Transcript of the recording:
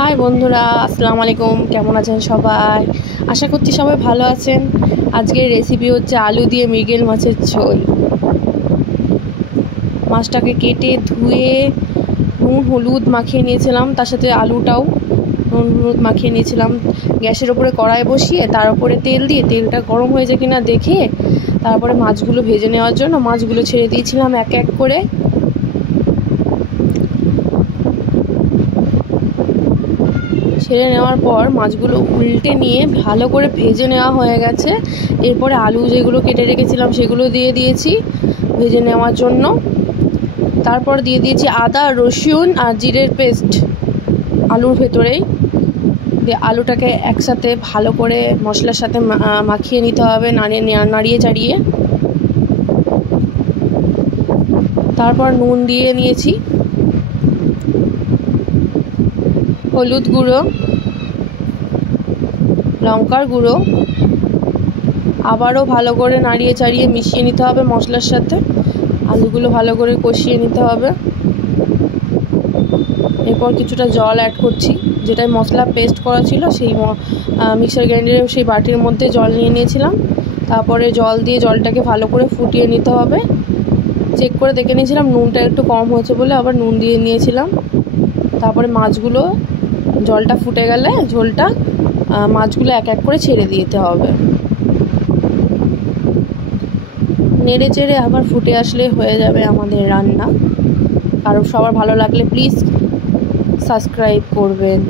High বন্ধুরা, আসসালামু আলাইকুম। কেমন আছেন সবাই? আশা করছি সবাই ভালো আছেন। আজকের রেসিপি হচ্ছে আলু দিয়ে মৃগেল মাছের ঝোল। মাছটাকে কেটে ধুয়ে নুন হলুদ মাখিয়ে নিয়েছিলাম, তার সাথে আলুটাও নুন হলুদ মাখিয়ে নিয়েছিলাম। গ্যাসের ওপরে কড়াই বসিয়ে তার উপরে তেল দিয়ে তেলটা গরম হয়েছে কিনা দেখে তারপরে মাছগুলো ভেজে নেওয়ার জন্য মাছগুলো ছেড়ে দিয়েছিলাম এক এক করে। ছেড়ে নেওয়ার পর মাছগুলো উল্টে নিয়ে ভালো করে ভেজে নেওয়া হয়ে গেছে। এরপরে আলু যেগুলো কেটে রেখেছিলাম সেগুলো দিয়ে দিয়েছি ভেজে নেওয়ার জন্য। তারপর দিয়ে দিয়েছি আদা রসুন আর জিরের পেস্ট আলুর ভেতরেই দিয়ে আলুটাকে একসাথে ভালো করে মশলার সাথে মাখিয়ে নিতে হবে, নাড়িয়ে চাড়িয়ে। তারপর নুন দিয়ে নিয়েছি, হলুদ গুঁড়ো, লঙ্কার গুঁড়ো, আবারও ভালো করে নাড়িয়ে চাড়িয়ে মিশিয়ে নিতে হবে মশলার সাথে। আলুগুলো ভালো করে কষিয়ে নিতে হবে। এরপর কিছুটা জল অ্যাড করছি, যেটাই মশলা পেস্ট করা ছিল সেই মিক্সার গ্রাইন্ডারের সেই বাটির মধ্যে জল নিয়ে নিয়েছিলাম। তারপরে জল দিয়ে জলটাকে ভালো করে ফুটিয়ে নিতে হবে। চেক করে দেখে নিয়েছিলাম নুনটা একটু কম হয়েছে বলে আবার নুন দিয়ে নিয়েছিলাম। তারপরে মাছগুলো জলটা ফুটে গেলে মাছগুলো এক এক করে ছেড়ে দিতে হবে। নেড়ে চেড়ে আবার ফুটে আসলে হয়ে যাবে আমাদের রান্না। আর সবার ভালো লাগলে প্লিজ সাবস্ক্রাইব করবেন।